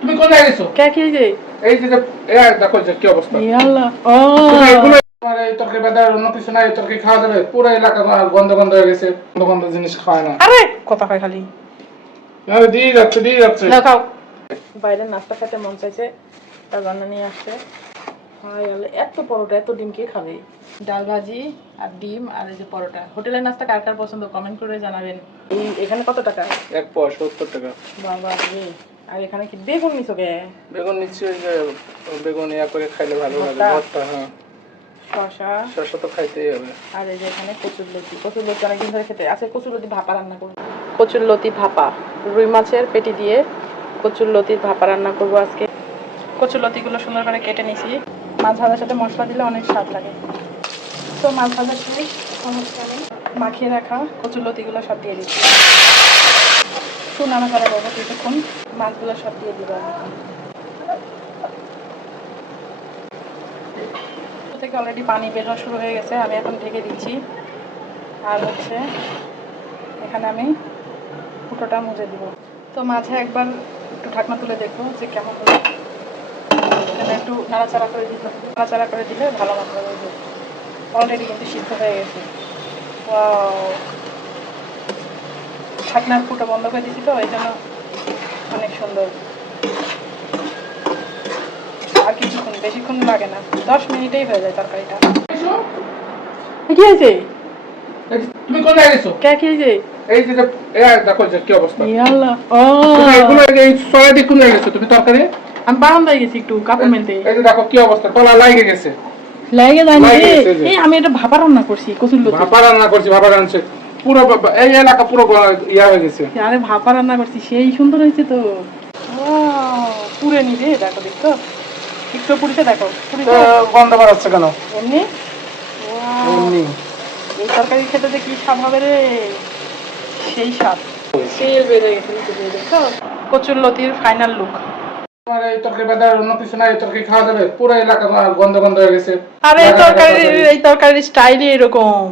তুমি কোথায় গেছো? কে কি যে এই যে দেখো যে কি অবস্থা। আল্লাহ ও। তোমার এই তরকারি বাদে অন্য কিছু নাই তরকারি খাওয়া যাবে? পুরো এলাকা গন্ধ গন্ধ হয়ে গেছে গন্ধ গন্ধ জিনিস খাওয়ায় না। আরে কথা কয় খালি। আরে দিয়ে যাচ্ছে দিয়ে যাচ্ছে। না খাও। বাইরে নাস্তা খেতে মন চাইছে তার রান্না নিয়ে আসছে। এত পরোটা এত ডিম কে খাবে? ডাল ভাজি আর ডিম আর এই যে পরোটা। হোটেলের নাস্তা কার কার পছন্দ কমেন্ট করে জানাবেন। এই এখানে কত টাকা? এক পয় সত্তর টাকা। বাবা রে। আর এখানে কি বেগুন নিছো কে? বেগুন নিচ্ছি ওই যে বেগুন ইয়া করে খাইলে ভালো লাগে ভর্তা। হ্যাঁ। শশা তো খাইতেই হবে। আর এই যে এখানে কচুর লতি কচুর লতি অনেকদিন ধরে খেতে আছে কচুর লতি ভাপা রান্না করব। কচুর লতি ভাপা রুই মাছের পেটি দিয়ে কচুর লতির ভাপা রান্না করব আজকে। কচুর লতিগুলো সুন্দর করে কেটে নিছি। মাছ ভাজার সাথে মশলা দিলে অনেক স্বাদ লাগে। তো মাছ ভাজার সময় আমি মাখিয়ে রাখা কচুর লতিগুলো সব দিয়ে দিচ্ছি। একটু নাড়াচাড়া করব কিছুক্ষণ মাছগুলো সব দিয়ে দিব থেকে অলরেডি পানি বের হওয়া শুরু হয়ে গেছে, আমি এখন ঢেকে দিচ্ছি। আর হচ্ছে, এখানে আমি ফুটোটা মুজে দিব। তো মাঝে একবার একটু ঢাকনা তুলে দেখব যে কেমন হলো। এখানে একটু নাড়াচাড়া করে দিতে নাড়াচাড়া করে দিলে ভালো মতো অলরেডি কিন্তু সিদ্ধ হয়ে গেছে। Wow! ঢাকনার ফুটো বন্ধ করে দিচ্ছি তো এই জন্য অনেক সুন্দর। আর কিছুক্ষণ বেশিক্ষণ লাগে না। দশ মিনিটেই হয়ে যায় তরকারিটা। কি হয়েছে? তুমি কোথায় গেছো? কে কি হয়েছে? এই যে যে- দেখো যে কি অবস্থা। ইয়াল্লা ও। এগুলো এই যে এই সরাই দিয়ে কোথায় গেছো তুমি তরকারি? আমি বারান্দায় গেছি একটু কাপড় মেলতে এই যে দেখো কি অবস্থা তলা লাগে গেছে। লাগে জানি লাগে গেছে যে। এই আমি এটা ভাপা রান্না করছি কচুর ভাপা রান্না করছি ভাপা রান্না পুরো এই এলাকা পুরো ইয়া হয়ে গেছে। আরে ভাপা রান্না করছি সেই সুন্দর হয়েছে তো। পুরে নিবে দেখো দেখো। একটু পুরিতে দেখো গন্ধ বাড়াচ্ছে কেন? এমনি? এমনি। এই তরকারি খেতে যে কি স্বাদ হবে রে? সেই স্বাদ। তেল বেড়ে গেছে দেখো। কচুর লতির ফাইনাল লুক এই তরকারি বাদে অন্য কিছু নাই এই তরকারি খাওয়া যাবে। পুরো এলাকা গন্ধ গন্ধ হয়ে গেছে। আরে এই তরকারির তরকারি। এই তরকারির স্টাইলই এরকম।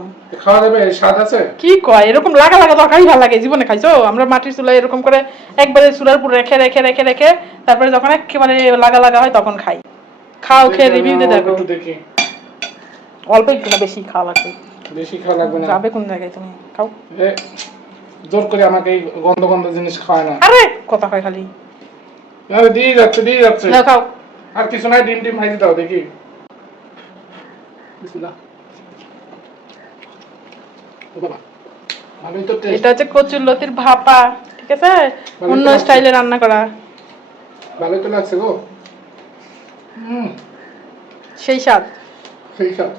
খাওয়া যাবে স্বাদ আছে? কি কয়? এরকম লাগা লাগা তরকারি ভালো লাগে জীবনে খাইছো? আমরা মাটির চুলায় এরকম করে একবারে চুলার উপর রেখে রেখে রেখে রেখে তারপরে যখন একেবারে লাগা লাগা হয় তখন খাই। খাও খেয়ে রিভিউ দিয়ে দেখো। দেখি। অল্প একটু না বেশি খাওয়া লাগবে। বেশি খাওয়া লাগবে না। যাবে কোন জায়গায় তুমি? খাও। জোর করে আমাকে এই গন্ধ গন্ধ জিনিস খাওয়ায় না। আরে কথা কয় খালি। আরে দিয়ে যাচ্ছে দিয়ে যাচ্ছে। নাও খাও। আর কিছু নাই ডিম ডিম ভাজি দাও দেখি। বিসমিল্লাহ। ও বাবা, ভালোই তো taste। এটা হচ্ছে কচুর লতির ভাপা ঠিক আছে? অন্য। স্টাইলে রান্না করা। ভালোই তো লাগছে গো। সেই স্বাদ। সেই সাথ